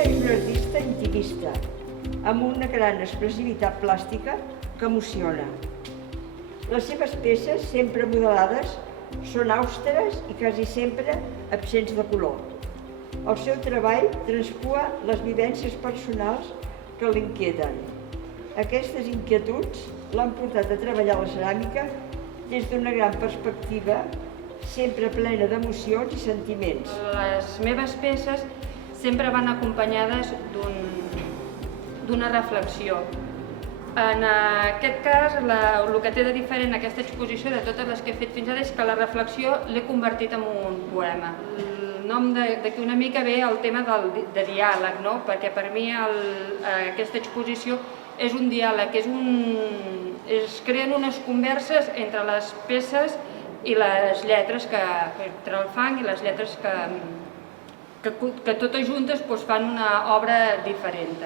Ella és una artista intimista, amb una gran expressivitat plàstica que emociona. Les seves peces, sempre modelades, són àusteres i quasi sempre absents de color. El seu treball transpua les vivències personals que l'inquieten. Aquestes inquietuds l'han portat a treballar la ceràmica des d'una gran perspectiva, sempre plena d'emocions i sentiments. Les meves peces sempre van acompanyades d'una reflexió. En aquest cas, el que té de diferent aquesta exposició de totes les que he fet fins ara és que la reflexió l'he convertit en un poema. El nom d'aquí una mica ve el tema de diàleg, no? Perquè per mi aquesta exposició és un diàleg, es creen unes converses entre les peces i les lletres, entre el fang i les lletres que totes juntes fan una obra diferent.